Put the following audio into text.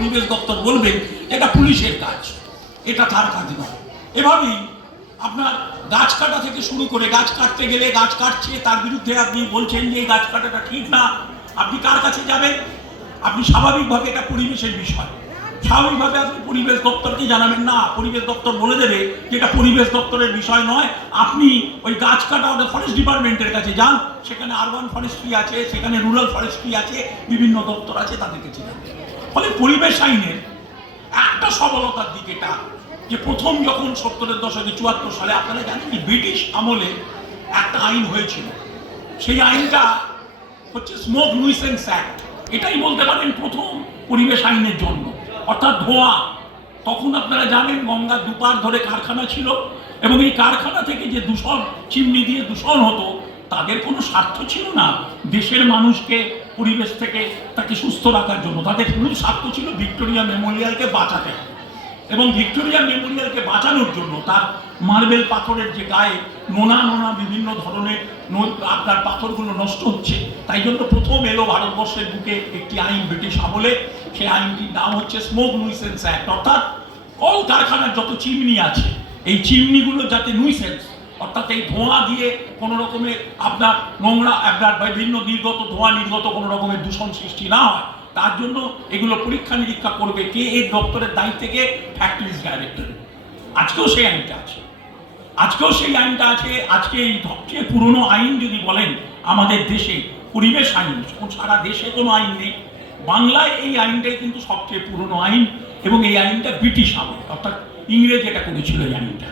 পরিবেশ দপ্তর বলবেন এটা পুলিশের কাজ, এটা তার কাজ নয়। এভাবেই আপনার গাছ কাটা থেকে শুরু করে, গাছ কাটতে গেলে গাছ কাটছে তার বিরুদ্ধে আপনি বলছেন যে এই গাছ কাটাটা ঠিক না, আপনি কার কাছে যাবেন? আপনি স্বাভাবিকভাবে এটা পরিবেশের বিষয়, স্বাভাবিকভাবে আপনি পরিবেশ দপ্তরকে জানাবেন না, পরিবেশ দপ্তর বলে দেবে যে এটা পরিবেশ দপ্তরের বিষয় নয়। আপনি ওই গাছ কাটা ফরেস্ট ডিপার্টমেন্টের কাছে যান, সেখানে আরবান ফরেস্ট্রি আছে, সেখানে রুরাল ফরেস্ট্রি আছে, বিভিন্ন দপ্তর আছে, তাদের কাছে যান। ফলে পরিবেশ আইনের একটা সবলতার দিক এটা যে প্রথম যখন 70-এর দশকে 74 সালে আপনারা জানেন কি ব্রিটিশ আমলে একটা আইন হয়েছিল, সেই আইনটা হচ্ছে স্মোক নুইসেন্স অ্যাক্ট। এটাই বলতে পারেন প্রথম পরিবেশ আইনের জন্য, অর্থাৎ ধোঁয়া। তখন আপনারা জানেন গঙ্গার দুপার ধরে কারখানা ছিল এবং এই কারখানা থেকে যে দূষণ, চিমনি দিয়ে দূষণ হতো, তাদের কোনো স্বার্থ ছিল না দেশের মানুষকে পরিবেশ থেকে তাকে সুস্থ রাখার জন্য। তাদের মূল স্বার্থ ছিল ভিক্টোরিয়া মেমোরিয়ালকে বাঁচাতে, এবং ভিক্টোরিয়া মেমোরিয়ালকে বাঁচানোর জন্য তার মার্বেল পাথরের যে গায়ে নোনা নোনা বিভিন্ন ধরনের আপনার পাথরগুলো নষ্ট হচ্ছে, তাই জন্য প্রথম এলো ভারতবর্ষের বুকে একটি আইন ব্রিটিশ আমলে। সেই আইনটির নাম হচ্ছে স্মোক নুইসেন্স অ্যাক্ট, অর্থাৎ কল কারখানার যত চিমনি আছে এই চিমনিগুলো যাতে নুইসেন্স, অর্থাৎ এই ধোঁয়া দিয়ে কোনো রকমের আপনার নোংরা আপনার বিভিন্ন নির্গত ধোঁয়া নির্গত কোনো রকমের দূষণ সৃষ্টি না হয়, তার জন্য এগুলো পরীক্ষা নিরীক্ষা করবে কে? এই দপ্তরের দায়িত্বে কে? Factories director. আজকেও সেই আইনটা আছে, আজকেও সেই আইনটা আছে। আজকে এই সবচেয়ে পুরনো আইন যদি বলেন আমাদের দেশে পরিবেশ আইন, সারা দেশে কোনো আইন নেই, বাংলায় এই আইনটাই কিন্তু সবচেয়ে পুরনো আইন, এবং এই আইনটা ব্রিটিশ আমল, অর্থাৎ ইংরেজ এটা করেছিল এই আইনটা।